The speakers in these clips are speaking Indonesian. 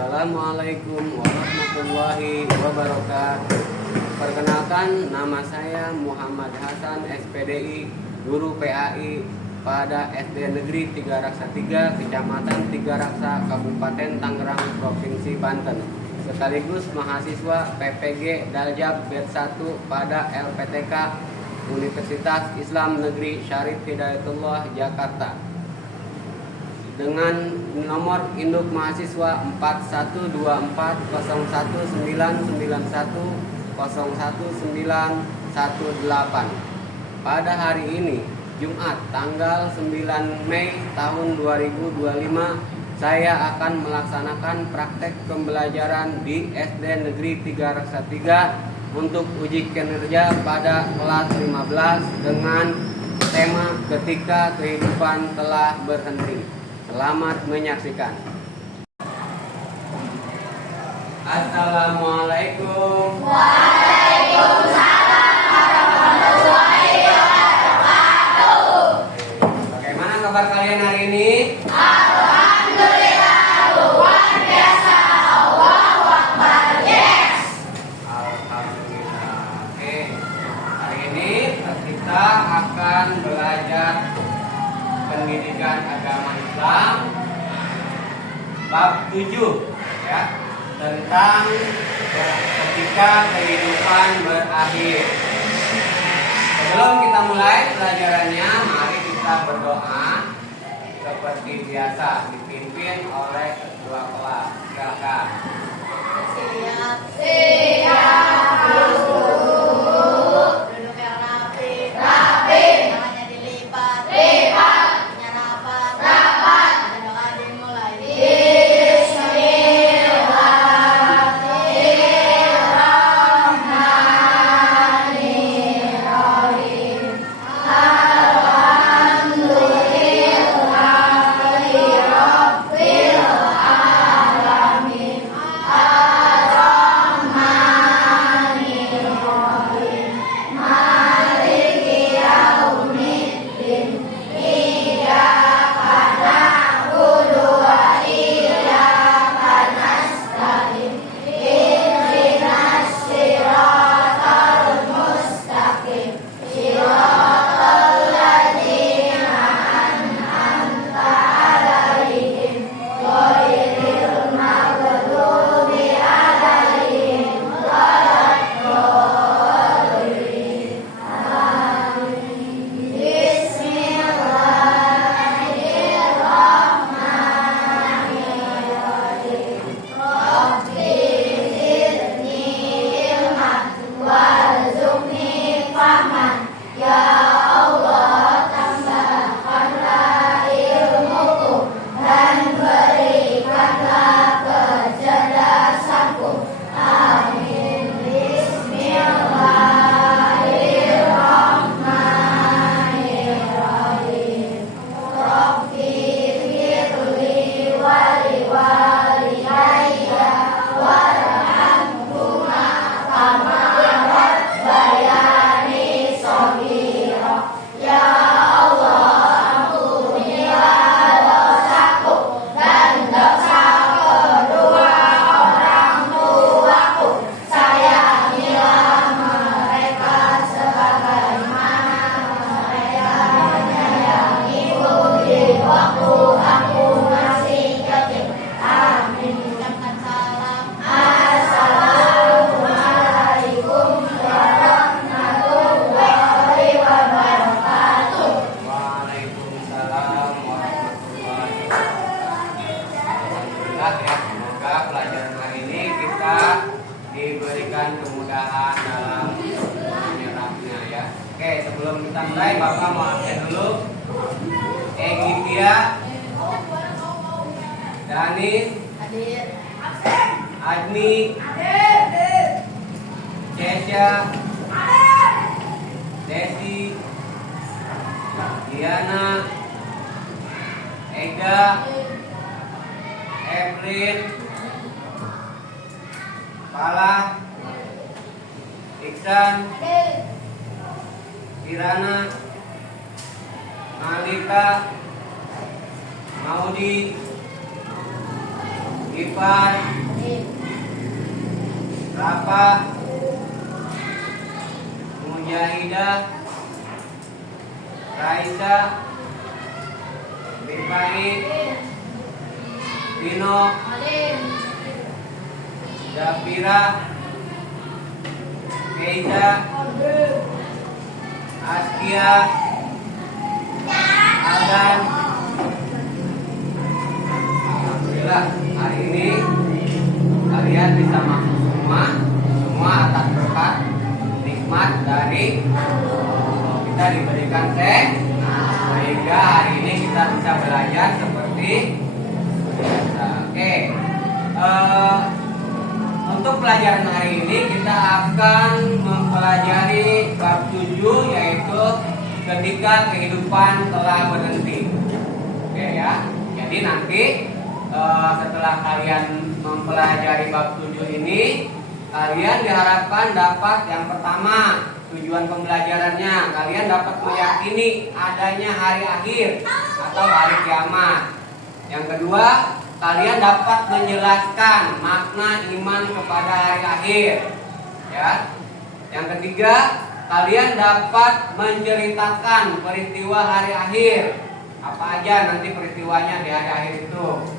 Assalamualaikum warahmatullahi wabarakatuh. Perkenalkan, nama saya Muhammad Hasan, SPDI, guru PAI pada SD Negeri Tiga Raksa 3, Kecamatan Tiga Raksa, Kabupaten Tangerang, Provinsi Banten, sekaligus mahasiswa PPG Daljab Bed 1 pada LPTK Universitas Islam Negeri Syarif Hidayatullah, Jakarta, dengan nomor induk mahasiswa 4124-0991-01918. Pada hari ini, Jumat tanggal 9 Mei tahun 2025, saya akan melaksanakan praktek pembelajaran di SD Negeri Tiga Raksa 3 untuk uji kinerja pada kelas 15 dengan tema ketika kehidupan telah berhenti. Selamat menyaksikan. Assalamualaikum. Waalaikumsalam warahmatullahi wabarakatuh. Bagaimana kabar kalian hari ini? Alhamdulillah, luar biasa. Allahu Akbar. Yes. Alhamdulillah. Oke. Hari ini kita akan belajar pendidikan agama Islam bab 7 ya, tentang ketika kehidupan berakhir. Sebelum kita mulai pelajarannya, mari kita berdoa seperti biasa, dipimpin oleh ketua kelas. Silakan. Siap. Duduk yang rapi. Tangannya dilipat. Punya rapat. Ada doa dimulai. Waalaikumsalam warahmatullahi wabarakatuh. Alhamdulillah ya, semoga pelajaran hari ini kita diberikan kemudahan dalam menyerapnya ya. Oke, sebelum kita mulai, Bapak mau absen dulu. Egipia, Danis, Hadir. Admi, Cesya, Desi, Diana, Ega, Evelyn, Pala, Iksan, Kirana, Malika, Maudi, Ivan, Rafa, Mujahidah, Raisa, Bifaid, Dino, Zafira, Keiza, Askia, Adan. Alhamdulillah hari ini kalian bisa masuk semua atas berkat nikmat dari kita diberikan sehingga hari ini kita bisa belajar seperti biasa. Oke. Untuk pelajaran hari ini kita akan mempelajari bab 7 yaitu ketika kehidupan telah berhenti. Oke ya. Jadi nanti setelah kalian mempelajari bab 7 ini, kalian diharapkan dapat yang pertama tujuan pembelajarannya, kalian dapat meyakini adanya hari akhir atau hari kiamat. Yang kedua, kalian dapat menjelaskan makna iman kepada hari akhir. Ya. Yang ketiga, kalian dapat menceritakan peristiwa hari akhir. Apa aja nanti peristiwanya di hari akhir itu.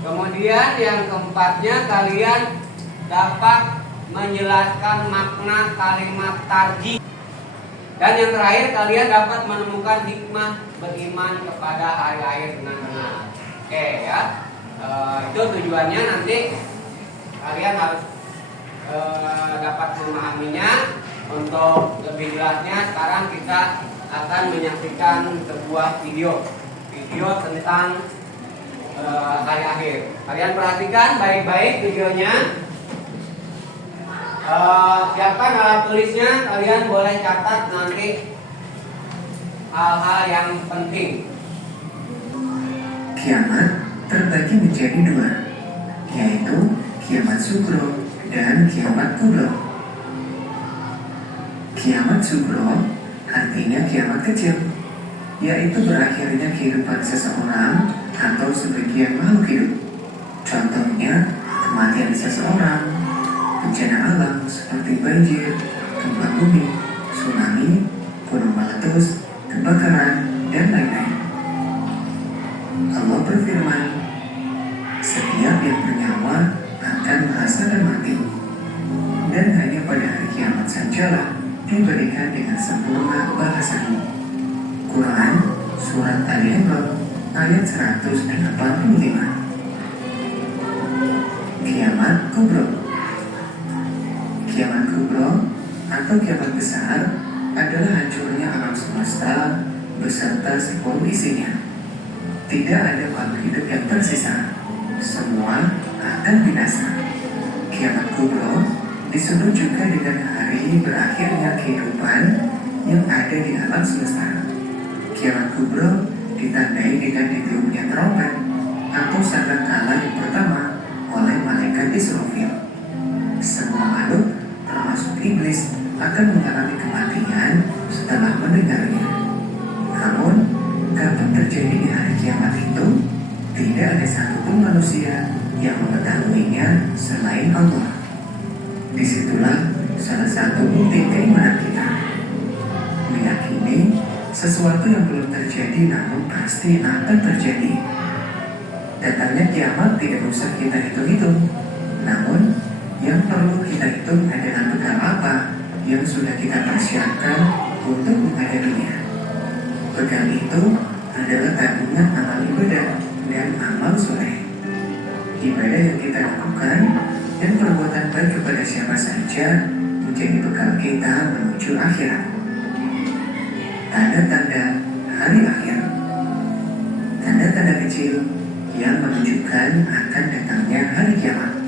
Kemudian yang keempatnya, kalian dapat menjelaskan makna kalimat tarjih. Dan yang terakhir, kalian dapat menemukan hikmah beriman kepada hari akhir dengan benar. Oke ya. Itu tujuannya, nanti kalian harus dapat memahaminya. Untuk lebih jelasnya, sekarang kita akan menyaksikan sebuah video tentang hari akhir. Kalian perhatikan baik-baik videonya. Siapkan alat tulisnya, kalian boleh catat nanti hal-hal yang penting. Kiamat terbagi menjadi dua, yaitu kiamat sugro dan kiamat kubro. Kiamat sugro artinya kiamat kecil, yaitu berakhirnya kehidupan seseorang atau sebagian makhluk hidup. Contohnya kematian seseorang, bencana alam seperti banjir, gempa bumi, tsunami, gunung meletus, kebakaran, dan lain-lain. Allah berfirman, setiap yang bernyawa akan merasakan mati, dan hanya pada hari kiamat sajalah diberikan dengan sempurna balasannya. Quran Surat Ali Imran ayat 185. Kiamat kubro. Kiamat kubro atau kiamat besar adalah hancurnya alam semesta beserta seluruh isinya. Tidak ada makhluk hidup yang tersisa, semua akan binasa. Kiamat kubro disebut juga dengan hari berakhirnya kehidupan yang ada di alam semesta. Kiamat kubro ditandai dengan ditiupnya trompet atau sangkakala yang pertama oleh malaikat Israfil. Semua makhluk termasuk iblis akan mengalami kematian setelah mendengarnya. Namun, kapan terjadinya hari kiamat itu, tidak ada satupun manusia yang mengetahuinya selain Allah. Disitulah salah satu bukti keimanan kita, meyakini sesuatu yang belum terjadi namun pasti akan terjadi. Datangnya kiamat tidak usah kita hitung-hitung, namun yang perlu kita hitung adalah bekal apa yang sudah kita persiapkan untuk menghadapinya. Bekal itu adalah tabungan amal ibadah dan amal soleh. Ibadah yang kita lakukan dan perbuatan baik kepada siapa saja menjadi bekal kita menuju akhirat. Tanda-tanda hari akhir. Tanda-tanda kecil yang menunjukkan akan datangnya hari kiamat.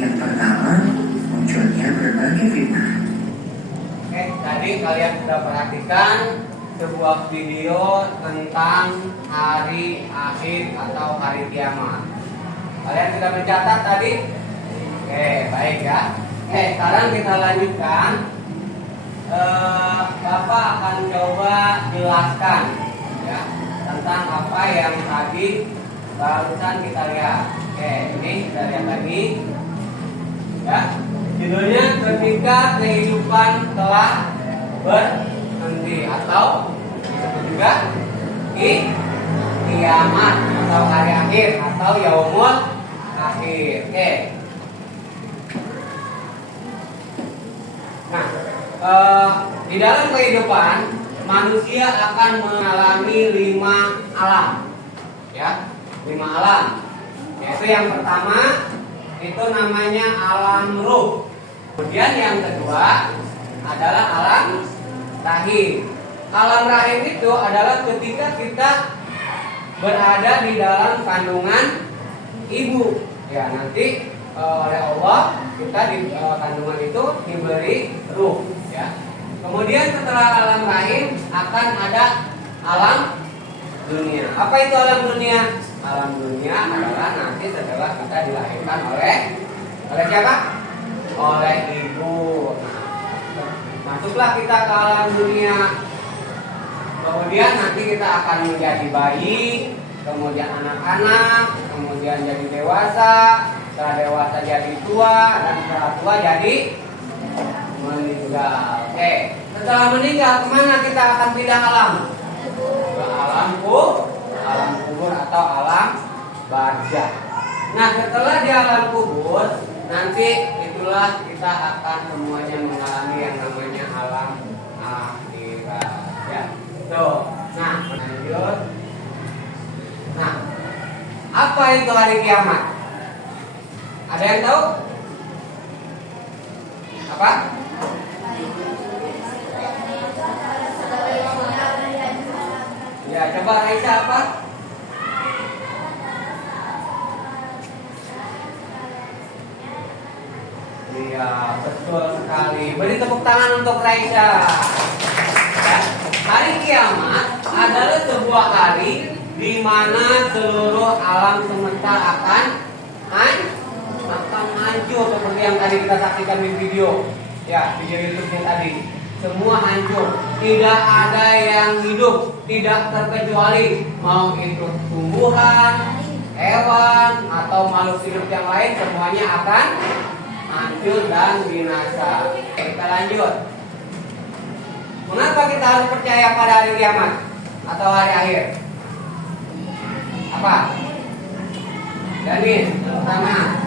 Yang pertama, munculnya berbagai fitnah. Oke, tadi kalian sudah perhatikan sebuah video tentang hari akhir atau hari kiamat. Kalian sudah mencatat tadi? Oke, baik ya. Sekarang kita lanjutkan. Bapak akan coba jelaskan ya tentang apa yang tadi barusan kita lihat. Oke, ini kita lihat lagi. Ya, judulnya ketika kehidupan telah berhenti atau disebut juga kiamat atau hari akhir atau yaumul akhir. Oke. Nah, di dalam kehidupan manusia akan mengalami 5 alam, ya, 5 alam. Yaitu yang pertama itu namanya alam ruh. Kemudian yang kedua adalah alam rahim. Alam rahim itu adalah ketika kita berada di dalam kandungan ibu. Ya, nanti oleh Allah kita di kandungan itu diberi ruh, ya. Kemudian setelah alam rahim akan ada alam dunia. Apa itu alam dunia? Alam dunia adalah nanti setelah kita dilahirkan oleh siapa? Oleh ibu. Nah, masuklah kita ke alam dunia. Kemudian nanti kita akan menjadi bayi, kemudian anak-anak, kemudian jadi dewasa, setelah dewasa jadi tua, dan setelah tua jadi meninggal. Oke, setelah meninggal kemana kita akan pindah alam? Ke alam kubur atau alam barzah. Nah, setelah di alam kubur, nanti itulah kita akan semuanya mengalami yang namanya alam akhirat. Ya, tuh. Nah, lanjut. Nah, apa itu hari kiamat? Ada yang tahu? Apa? Ya, coba Aisyah apa? Iya, betul sekali. Beri tepuk tangan untuk Raisa. Ya, hari kiamat adalah sebuah hari di mana seluruh alam semesta akan hancur seperti yang tadi kita saksikan di video. Ya, video YouTube-nya tadi. Semua hancur. Tidak ada yang hidup, tidak terkecuali mau itu tumbuhan, hewan atau makhluk hidup yang lain, semuanya akan hancur dan binasa. Oke, kita lanjut. Mengapa kita harus percaya pada hari kiamat atau hari akhir? Apa? Jamin, pertama.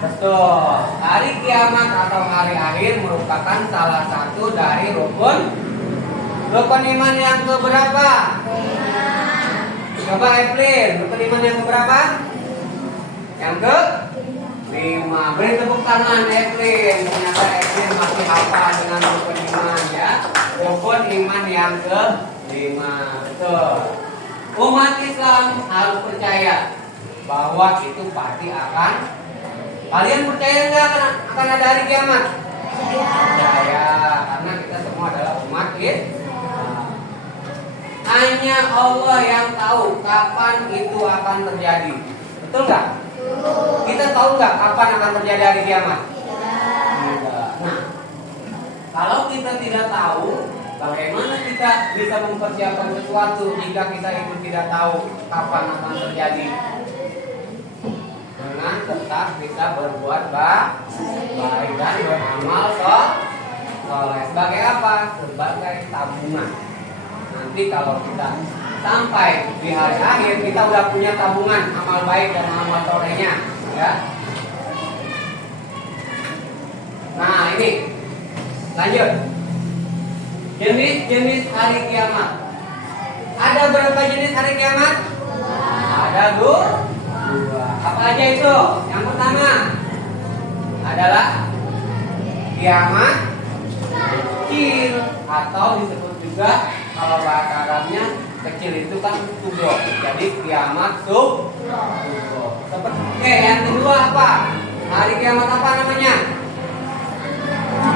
Betul. Hari kiamat atau hari akhir merupakan salah satu dari rukun iman yang keberapa? Coba Evelyn, rukun iman yang keberapa? Yang ke-5. Beri tepuk tangan Evelyn. Ternyata Evelyn masih hafal dengan rukun iman, ya. Rukun iman yang ke-5. Betul. Umat Islam harus percaya bahwa itu pasti akan. Kalian percaya nggak akan ada hari kiamat? Percaya, karena kita semua adalah umat Islam. Hanya Allah yang tahu kapan itu akan terjadi. Betul nggak? Kita tahu nggak kapan akan terjadi hari kiamat? Tidak. Nah, kalau kita tidak tahu, bagaimana kita bisa mempersiapkan sesuatu jika kita itu tidak tahu kapan akan terjadi? Dengan tetap kita berbuat baik dan beramal soleh. Sebagai apa? Sebagai tabungan. Nanti kalau kita sampai di hari akhir, kita udah punya tabungan amal baik dan amal solehnya, ya. Nah, ini lanjut. Jenis-jenis hari kiamat. Ada berapa jenis hari kiamat? Ada dua. Apa aja itu? Yang pertama adalah kiamat kecil atau disebut juga kalau bahasa Arabnya kecil itu kan kubro. Jadi kiamat kubro. Oke, yang kedua apa? Hari kiamat apa namanya?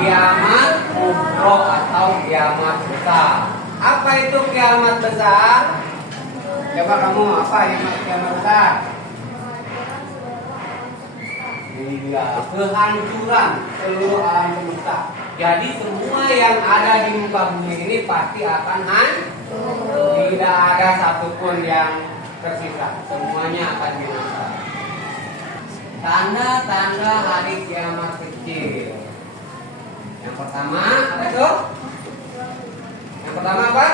Kiamat kubro atau kiamat besar. Apa itu kiamat besar? Coba kamu apa kiamat besar? Iya, kehancuran seluruh alam semesta. Jadi semua yang ada di muka bumi ini pasti akan hancur. Tidak ada satupun yang tersisa, semuanya akan binasa. Tanda-tanda hari kiamat kecil. Yang pertama apa itu? Yang pertama apa?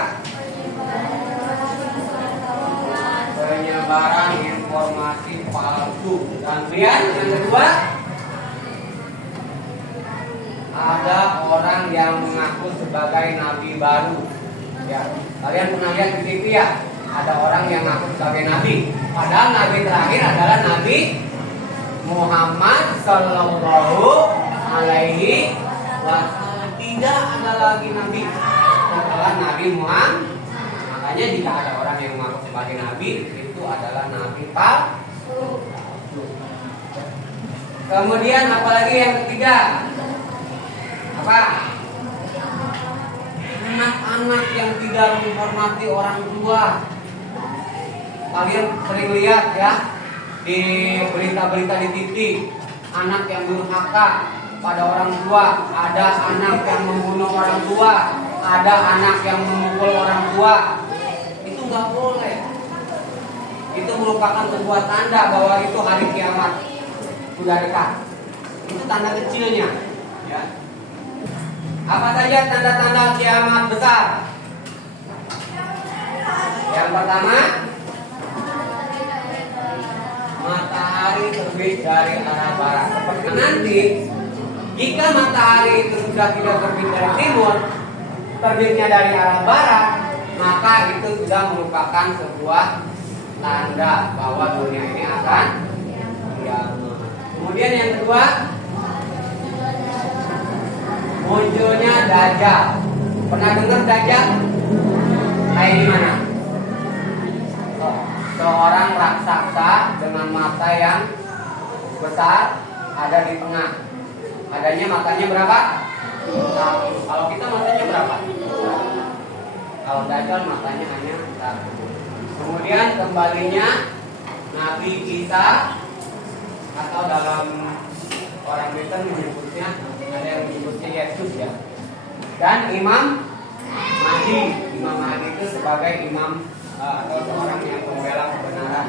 Penyebaran informasi palsu. Dan kemudian yang kedua, ada orang yang mengaku sebagai nabi baru. Ya, kalian pernah lihat di TV ya? Ada orang yang mengaku sebagai nabi. Padahal nabi terakhir adalah Nabi Muhammad Sallallahu Alaihi Wasallam. Tidak ada lagi nabi setelah Nabi Muhammad. Makanya jika ada orang yang mengaku sebagai nabi, itu adalah nabi palsu. Kemudian apalagi yang ketiga? Apa? Anak-anak yang tidak menghormati orang tua. Kalian sering lihat ya di berita-berita di TV, anak yang durhaka pada orang tua, ada anak yang membunuh orang tua, ada anak yang memukul orang tua. Itu nggak boleh. Itu merupakan sebuah tanda bahwa itu hari kiamat sudah dekat. Itu tanda kecilnya, ya. Apa saja tanda-tanda kiamat besar? Yang pertama, matahari terbit dari arah barat. Seperti nanti, jika matahari itu sudah tidak terbit dari timur, terbitnya dari arah barat, maka itu sudah merupakan sebuah tanda bahwa dunia ini akan kiamat. Kemudian yang kedua, munculnya Dajjal. Pernah dengar Dajjal? Kayak gimana? Seorang raksasa dengan mata yang besar, ada di tengah. Adanya matanya berapa? Satu. Kalau kita matanya berapa? Kalau Dajjal matanya hanya satu. Kemudian kembalinya Nabi Isa, atau dalam orang Kristen menyebutnya, ada yang menyebutnya Yesus ya. Dan Imam Mahdi. Imam Mahdi itu sebagai imam atau seorang yang membela kebenaran.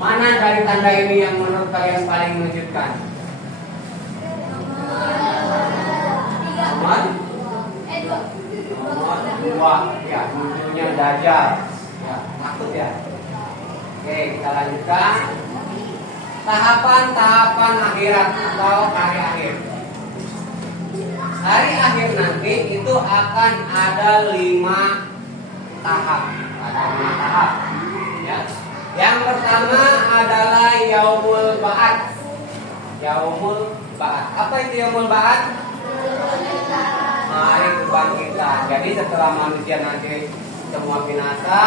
Mana dari tanda ini yang menurut kalian paling mengejutkan? Nomor 2 ya, munculnya Dajjal. Ya, takut ya. Oke, kita lanjutkan. Tahapan-tahapan akhirat atau hari akhir. Hari akhir nanti itu akan ada 5 tahap. Ada 5 tahap. Ya. Yang pertama adalah Yaumul Ba'ats. Yaumul Ba'ats. Apa itu Yaumul Ba'ats? Hari kebangkitan. Jadi setelah manusia nanti semua binasa,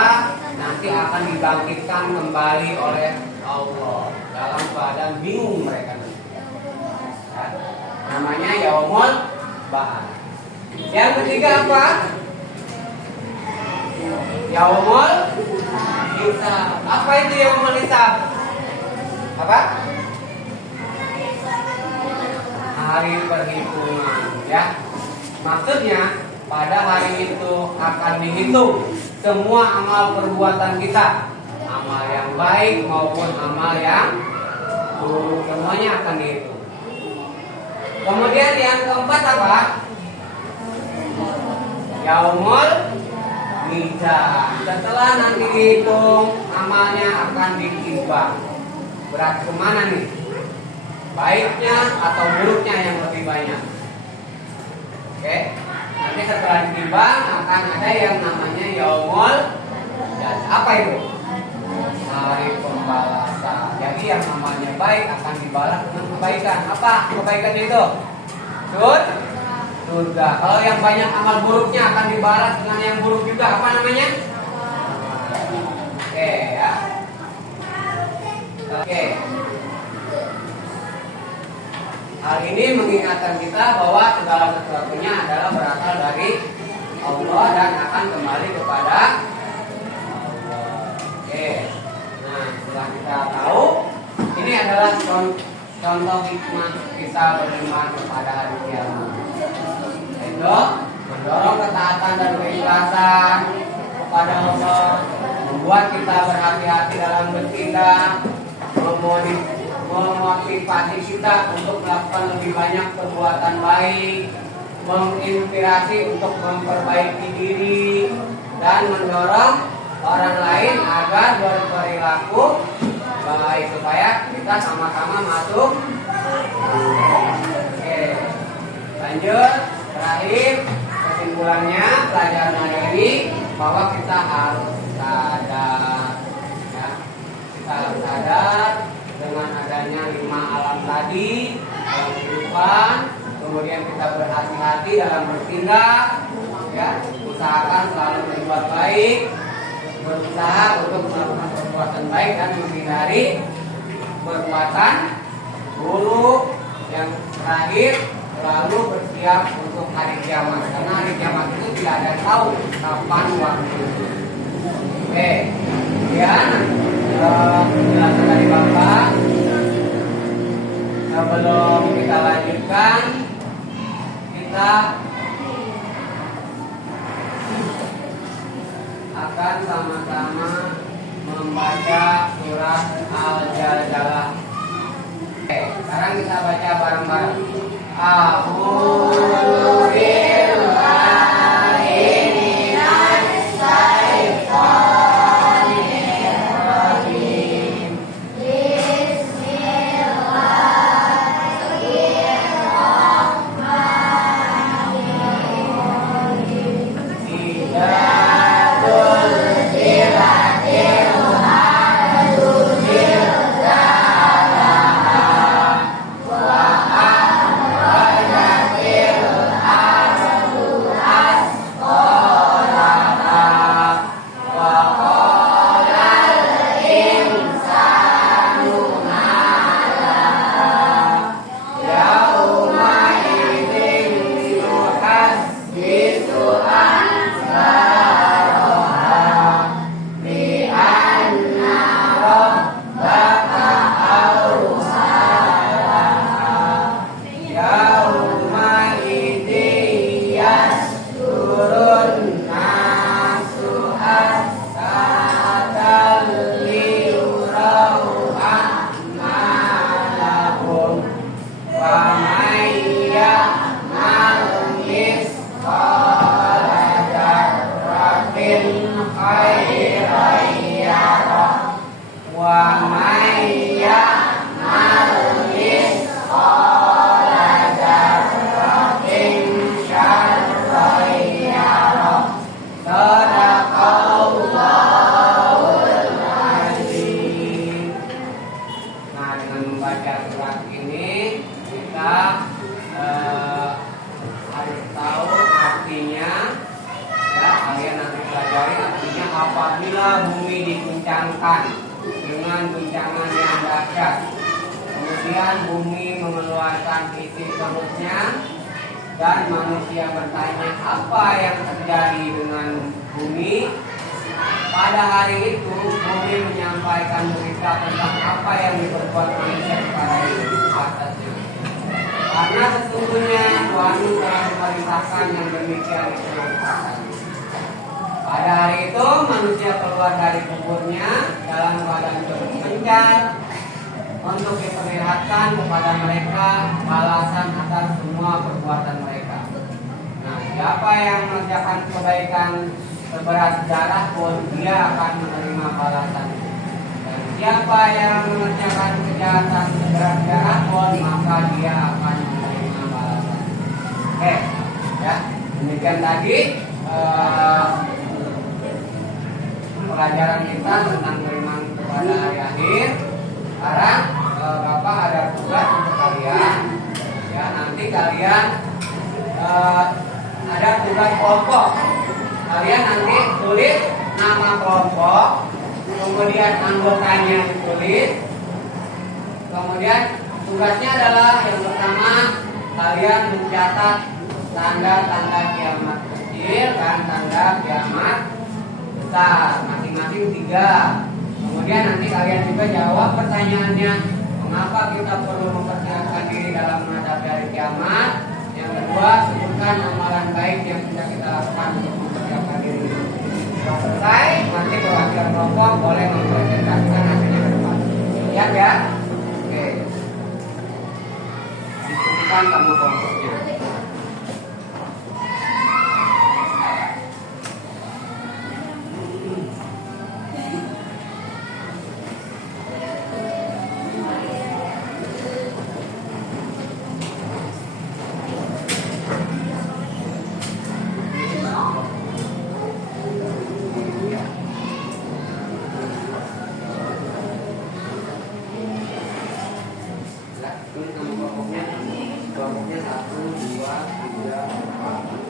nanti akan dibangkitkan kembali oleh Allah dalam keadaan bingung mereka nanti. Ya. Namanya Yaumul Ba'ats. Yang ketiga apa? Yaumul Hisab. Apa itu Yaumul Hisab? Apa? Hari perhitungan, ya. Maksudnya pada hari itu akan dihitung semua amal perbuatan kita, amal yang baik maupun amal yang buruk, semuanya akan dihitung. Kemudian yang keempat apa? Yaumul Mizan. Setelah nanti dihitung, amalnya akan ditimbang. Berat kemana nih? Baiknya atau buruknya yang lebih banyak? Oke. Nanti setelah ditimbang akan ada yang namanya Yaumul dan apa itu? Hari pembalasan. Jadi yang namanya baik akan dibalas dengan kebaikan. Apa kebaikannya itu? Surga. Kalau yang banyak amal buruknya akan dibalas dengan yang buruk juga. Apa namanya? Oke ya. Oke. Hal ini mengingatkan kita bahwa segala sesuatunya adalah berasal dari Allah dan akan kembali kepada Allah. Oke. Nah, setelah kita tahu, ini adalah contoh hikmah kita beriman kepada hari kiamat. Yaitu mendorong ketaatan dan keikhlasan kepada Allah, membuat kita berhati-hati dalam bertindak, memotivasi kita untuk melakukan lebih banyak perbuatan baik, menginspirasi untuk memperbaiki diri, dan mendorong orang lain agar berperilaku baik supaya kita sama-sama masuk. Oke, lanjut. Terakhir, kesimpulannya pelajaran hari ini bahwa kita harus sadar, ya. Kita harus sadar dengan adanya 5 alam tadi dalam kehidupan. Kemudian kita berhati-hati dalam bertindak, ya. Usahakan selalu berbuat baik, berusaha untuk melakukan perbuatan baik dan menghindari perbuatan buruk. Yang terakhir, selalu bersiap untuk hari kiamat, karena hari kiamat itu tidak ada tahu kapan waktu itu. Oke, kemudian penjelasan dari Bapak. Sebelum kita lanjutkan, kita akan sama-sama membaca surat Al-Zalzalah. Oke, sekarang kita baca bareng-bareng. A'udzu billahi minas syaitonir rajim. Bismillahirrahmanirrahim. Idzal zilatil ardu zilzalaha wa akhrajatil ardu asqalaha wa qalal insanu ma laha yauma idzin yuhaddisu akhbaraha bi anna rabbaka awhalaha yauma idzin yasdurun nasu as'atal liyurau a'malahum wa may ya'mal mithqala dzarratin khairan yarah wa may ya'mal mithqala dzarratin syarran yarah. Shadaqallahul azim. Nah, dengan membaca surat ini kita harus tahu artinya, ya. Kalian nanti pelajari artinya apabila bumi diguncangkan dengan guncangan yang dahsyat, kemudian bumi mengeluarkan isi perutnya dan manusia bertanya apa yang terjadi dengan bumi. Pada hari itu bumi menyampaikan berita tentang apa yang diperbuat manusia kepada atasnya. Karena sesungguhnya Tuhanmu telah memerintahkan yang demikian itu atasnya. Pada hari itu manusia keluar dari kuburnya dalam keadaan terpencar untuk diperlihatkan kepada mereka balasan atas semua perbuatan mereka. Nah, siapa yang mengerjakan kebaikan seberat darah pun dia akan menerima balasan. Dan siapa yang mengerjakan kejahatan seberat darah pun maka dia akan menerima balasan. Oke, ya. Demikian tadi pelajaran kita tentang beriman kepada hari akhir. Sekarang Bapak ada tugas untuk kalian. Ya, nanti kalian ada tugas kelompok. Kalian nanti tulis nama kelompok, kemudian anggotanya ditulis. Kemudian tugasnya adalah yang pertama kalian mencatat tanda-tanda kiamat kecil dan tanda kiamat besar, masing-masing 3. Kemudian nanti kalian juga jawab pertanyaannya, mengapa kita perlu mempersiapkan diri dalam menghadapi hari kiamat. Yang kedua, sebutkan amalan baik yang sudah kita lakukan untuk mempersiapkan diri. Setelah selesai, nanti perwakilan kelompok boleh mempresentasikan hasilnya ke depan. Siap ya? Oke. Diskusikan sama kelompoknya. Ini sama kelompoknya. Kelompoknya 1, 2, 3, 4.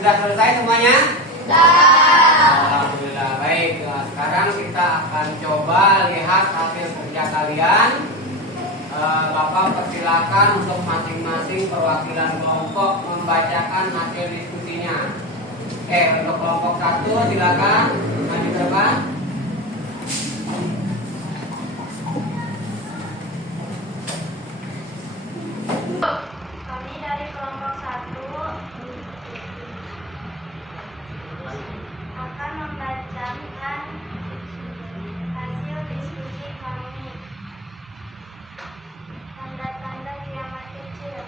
Sudah selesai semuanya? Alhamdulillah. Baik, nah, sekarang kita akan coba lihat hasil kerja kalian. Bapak persilakan untuk masing-masing perwakilan kelompok membacakan hasil diskusinya. Oke, untuk kelompok 1 silakan maju ke depan. Kami dari kelompok 1 akan membacakan hasil diskusi kami. Tanda-tanda kiamat kecil.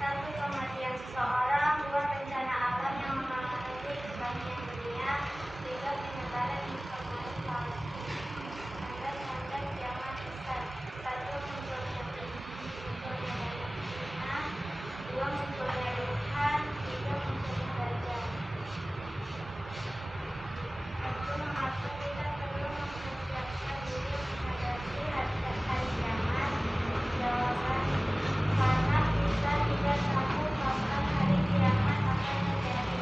1. Kematian seseorang. 2. Bencana alam yang mengalami sebagian dunia. 3. Penyebaran informasi palsu. Tanda-tanda kiamat besar. 1. Munculnya banyak Cina. 2. Munculnya Wuhan. 3. Munculnya Dajjal. Mengapa kita perlu mempersiapkan diri menghadapi hari kiamat? Jawaban, karena kita tidak tahu kapan hari kiamat akan terjadi.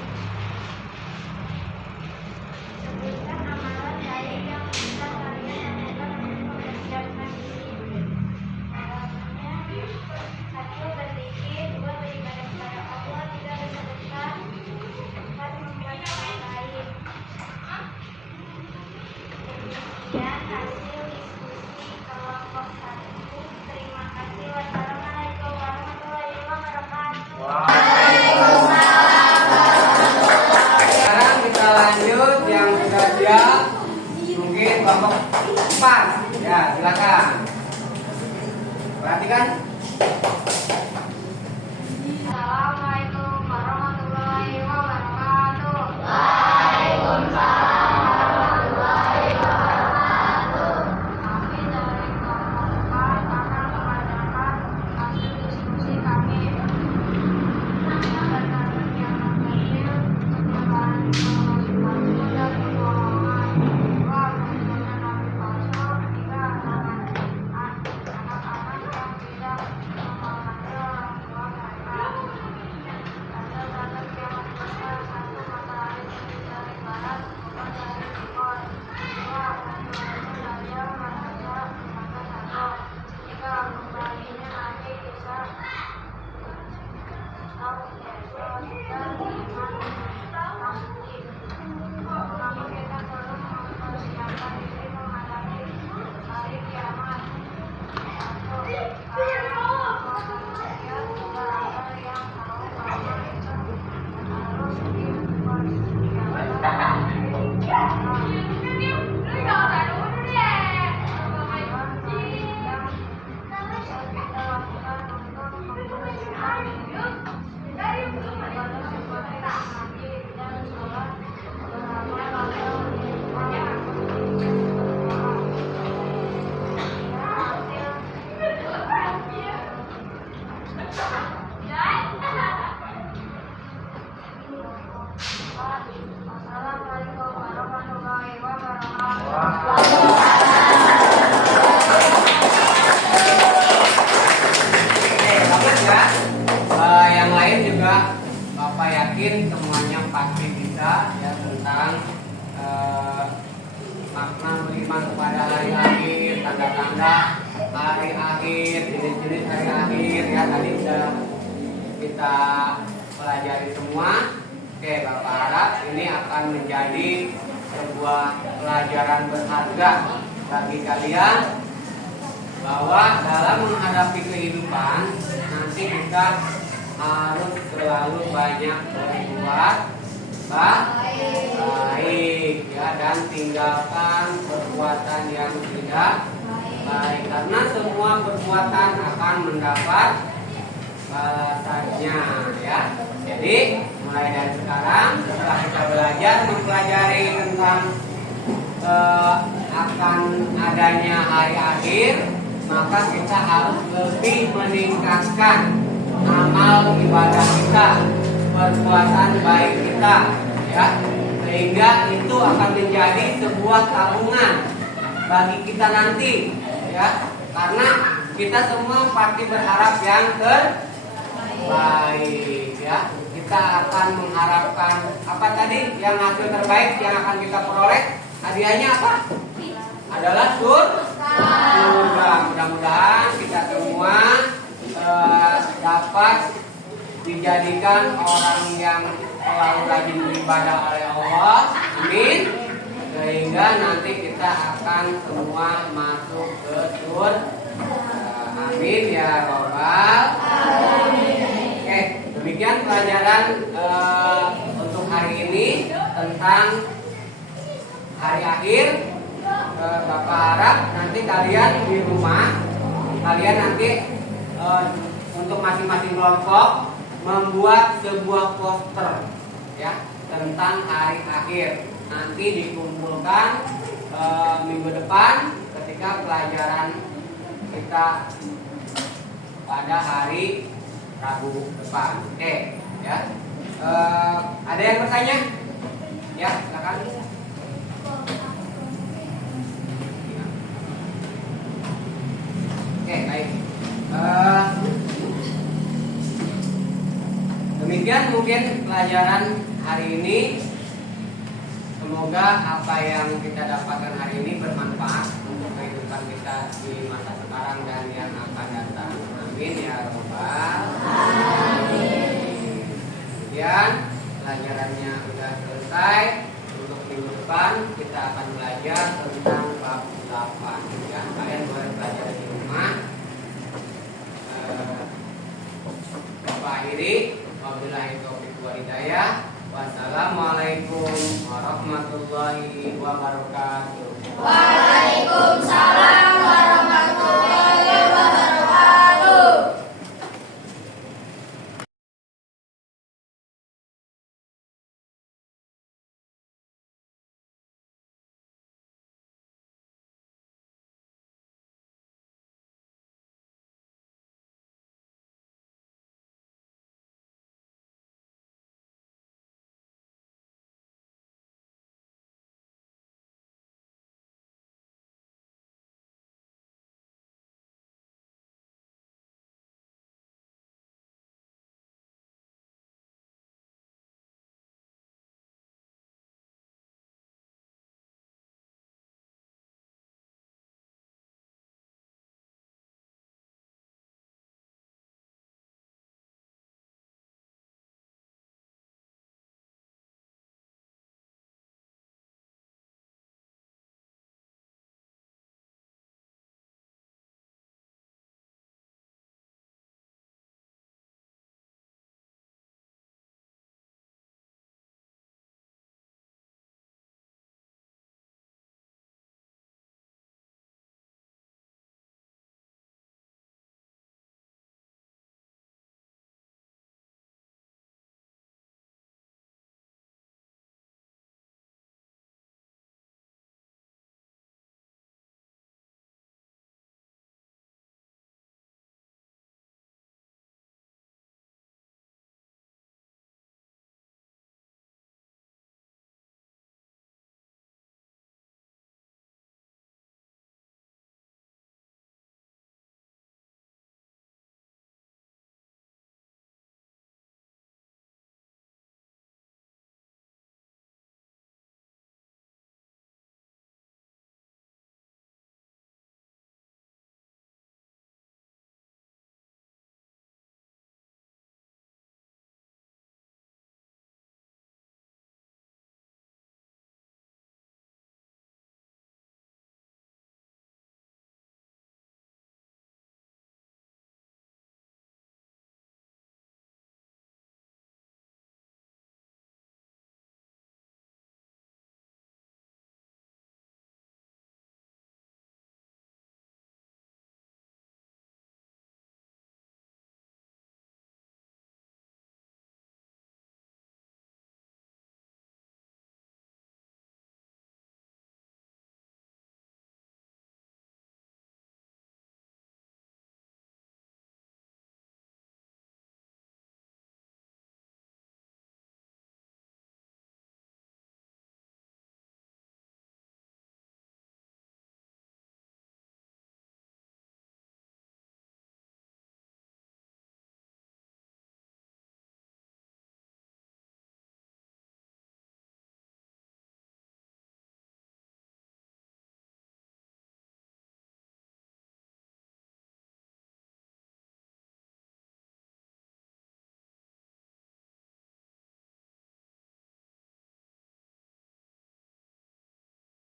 Sebutkan amalan baik yang bisa kalian lakukan untuk mempersiapkan diri. Jawabannya, 1. Berzikir. 2. Beribadah kepada Allah. 3. Bersedekah. 4. Membuat amal baik. Demikian hasil diskusi kelompok 1. Terima kasih. Wassalamualaikum warahmatullahi wabarakatuh. Sekarang kita lanjut yang sudah siap. Mungkin kelompok 4. Ya, silakan. Perhatikan. Assalamualaikum warahmatullahi wabarakatuh. Kami dari kelompok 4 akan membacakan hasil diskusi kami. Tanda-tanda kiamat kecil, penyebaran informasi palsu dan kebohongan. 2. Munculnya nabi palsu. 3. Anak-anak yang tidak menghormati orang tua mereka. Tanda-tanda kiamat besar. 1. Matahari terbit dari barat, bukan dari timur. 2. Munculnya Dajjal manusia mata satu. 3. Kembalinya Nabi Isa atau Yesus dan iman pasti. Maka kita perlu mempersiapkan diri menghadapi hari kiamat. 1. Manusia tidak ada yang tahu kapan itu harus Assalamualaikum warahmatullahi wabarakatuh. Oke, bagus ya. Yang lain juga Bapak yakin semuanya pasti bisa ya tentang makna beriman kepada hari akhir, tanda-tanda hari akhir, jenis-jenis hari akhir ya tadi sudah kita pelajari semua. Oke, Bapak harap ini akan menjadi sebuah pelajaran berharga bagi kalian bahwa dalam menghadapi kehidupan nanti kita harus selalu banyak berbuat baik ya, dan tinggalkan perbuatan yang tidak baik, karena semua perbuatan akan mendapat balasannya ya. Jadi mulai dari sekarang setelah kita belajar mempelajari tentang akan adanya hari akhir, maka kita harus lebih meningkatkan amal ibadah kita, perbuatan baik kita ya, sehingga itu akan menjadi sebuah tabungan bagi kita nanti ya, karena kita semua pasti berharap yang terbaik ya. Kita akan mengharapkan apa tadi, yang hasil terbaik yang akan kita peroleh, hadiahnya apa? Adalah surga. Mudah-mudahan kita semua dapat dijadikan orang yang selalu rajin beribadah oleh Allah, amin, sehingga nanti kita akan semua masuk ke surga, amin ya robbal alamin. Oke, demikian pelajaran untuk hari ini tentang hari akhir. Bapak harap nanti kalian di rumah, kalian nanti untuk masing-masing kelompok membuat sebuah poster ya tentang hari akhir. Nanti dikumpulkan minggu depan ketika pelajaran kita pada hari Rabu depan. Oke ya. Ada yang bertanya? Ya, silakan. Oke, baik. Demikian mungkin pelajaran hari ini. Semoga apa yang kita dapatkan hari ini bermanfaat untuk kehidupan kita di masa sekarang dan yang akan datang. Amin ya robbal alamin. Kemudian pelajarannya sudah selesai. Untuk minggu depan kita akan belajar tentang bab 8 ya. Kalian boleh belajar di rumah. Bapak akhiri, wabillahi taufiq wal hidayah. Wassalamualaikum warahmatullahi wabarakatuh. Waalaikumsalam.